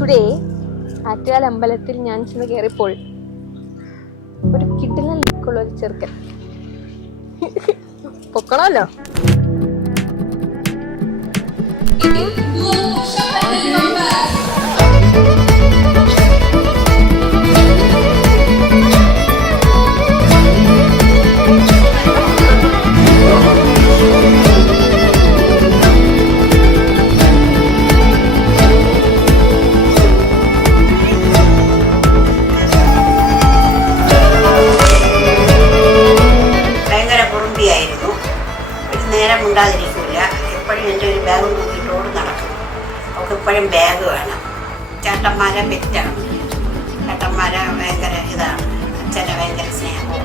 Today Attukal അമ്പലത്തിൽ ഞാൻ ചെന്ന് കയറിയപ്പോൾ ഒരു കിടിലൻ ലുക്കുള്ള ഒരു ചെറുക്കൻ പൊക്കണമല്ലോ. നേരം ഉണ്ടാതിരിക്കില്ല. എപ്പോഴും എൻ്റെ ഒരു ബാഗ് നോക്കിയിട്ടോട് നടക്കും. അവൾക്ക് എപ്പോഴും ബാഗ് വേണം. ചേട്ടന്മാരെ പെറ്റാണ്. ചേട്ടന്മാരെ ഭയങ്കര ഇതാണ്. അച്ഛനെ ഭയങ്കര സ്നേഹവും.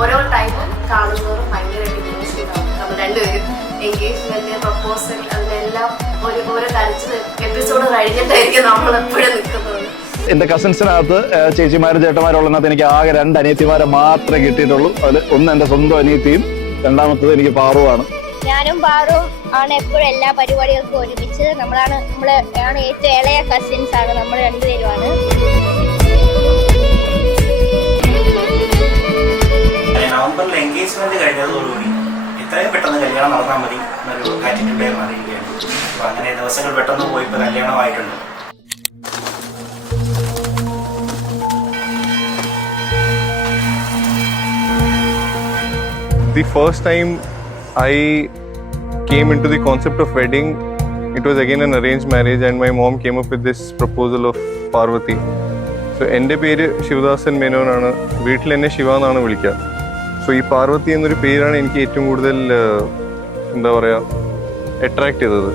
ഓരോ ടൈമും കാണുന്നവരും ഭയങ്കരമായിട്ട് ഇമോഷണലാവും. നമ്മൾ രണ്ടുപേരും എൻഗേജ്മെന്റ്, പ്രപ്പോസൽ, അതിനെല്ലാം ഓരോ കരച്ചിൽ എപ്പിസോഡ് കഴിഞ്ഞിട്ടായിരിക്കും നമ്മൾ എപ്പോഴും നിൽക്കുന്നത്. എന്റെ കസിൻസിനകത്ത് ചേച്ചിമാരും ചേട്ടന്മാരുള്ളതിനകത്ത് എനിക്ക് ആകെ 2 അനിയത്തിമാരെ മാത്രമേ കിട്ടിയിട്ടുള്ളൂ. അതിൽ ഒന്ന് എന്റെ സ്വന്തം അനിയത്തിയും, രണ്ടാമത്തത് എനിക്ക് പാറുവാണ്. ഞാനും പാറും ആണ് എപ്പോഴും എല്ലാ പരിപാടികൾക്കും ഒരുമിച്ച്. നമ്മളാണ് ഏറ്റവും ഇളയ കസിൻസ് ആണ് നമ്മൾ രണ്ടുപേരുമാണ്. നവംബറിൽ എൻഗേജ്മെന്റ് കഴിഞ്ഞതോടുകൂടി ഇത്രയും പെട്ടെന്ന് കല്യാണം നടന്നാൽ മതി എന്നൊരു ആറ്റിറ്റ്യൂഡായി മാറിയിരിക്കുകയാണ്. അപ്പൊ അങ്ങനെ ദിവസങ്ങൾ പെട്ടെന്ന് പോയി ഇപ്പൊ കല്യാണമായിട്ടുണ്ട്. The first time I came into the concept of wedding, it was again an arranged marriage, and my mom came up with this proposal of Parvati. So എൻ്റെ പേര് ശിവദാസൻ മേനോനാണ്. വീട്ടിൽ എന്നെ ശിവ എന്നാണ് വിളിക്കുക. സോ ഈ പാർവതി എന്നൊരു പേരാണ് എനിക്ക് ഏറ്റവും കൂടുതൽ എന്താ പറയുക അട്രാക്ട് ചെയ്തത്.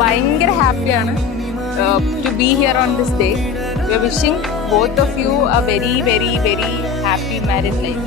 ഭയങ്കര ഹാപ്പിയാണ് to be here on this day. We are wishing both of you a very very very happy married life.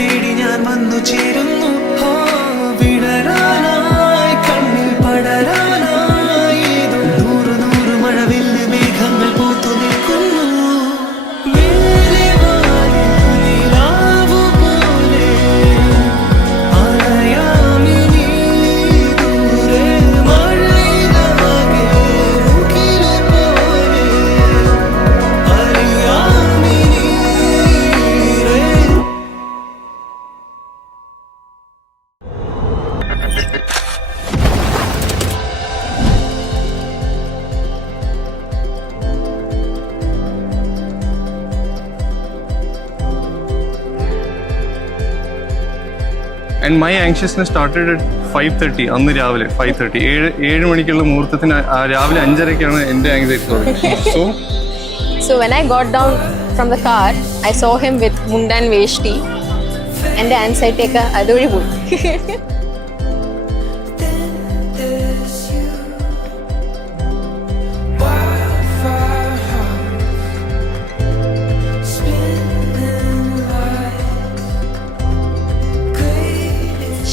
തേടി ഞാൻ വന്നു ചേരുന്നു. വിടരാനായി കണ്ണിൽ പടരാനായി ഏതോ നൂറ് നൂറ് മഴവില്ല് മേഘങ്ങൾ പൂത്തു നിൽക്കുന്നു. മേലെ വാനിലാവു പോലെ അലയാമിനി ദൂരെ മഴയിലാകെ മുകില് പോലെ അറിയാമിനി And my anxiousness started at 5:30 അന്ന് രാവിലെ 5:30 ഏഴ് മണിക്കുള്ള മുഹൂർത്തത്തിന് രാവിലെ 5:30ക്കാണ് എൻ്റെ ആങ്സൈറ്റി തുടങ്ങിയത്. So when I got down from the car, I saw him with mundan veshti. എൻ്റെ ആൻസൈറ്റി ഒക്കെ അതുവഴി പോയി.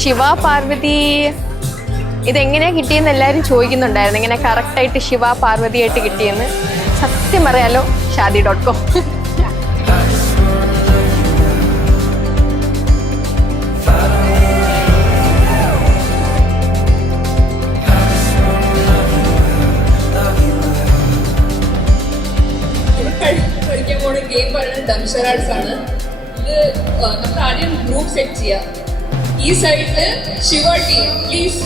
ശിവ പാർവതി ഇതെങ്ങനെയാ കിട്ടിയെന്ന് എല്ലാവരും ചോദിക്കുന്നുണ്ടായിരുന്നു. ഇങ്ങനെ കറക്റ്റായിട്ട് ശിവ പാർവതിയായിട്ട് കിട്ടിയെന്ന്. സത്യം പറയാലോ ഷാദി.com. കളിക്കാൻ പോണ ഗെയിം പറയുന്നത് ഡംഷറാഡ്സ് ആണ്. ഇത് നമുക്ക് ആദ്യം ഗ്രൂപ്പ് സെറ്റ് ചെയ്യാം. ഈ സൈഡില് Shiva team please.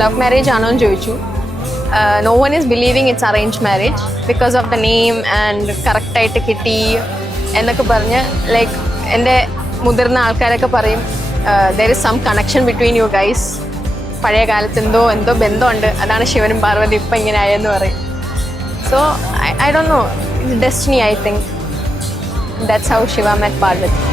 Love marriage ആണോ എന്ന് ചോദിച്ചു. No one is believing it's arranged marriage because of the name and കറക്റ്റായിട്ട് കിട്ടി എന്നൊക്കെ പറഞ്ഞ് ലൈക്ക് എൻ്റെ മുതിർന്ന ആൾക്കാരൊക്കെ പറയും there is some connection between you guys. പഴയ കാലത്ത് എന്തോ ബന്ധമുണ്ട്, അതാണ് ശിവനും പാർവതി ഇപ്പം ഇങ്ങനെ ആയെന്ന് പറയും. So I don't know, it's destiny I think. That's how Shiva met Parvati.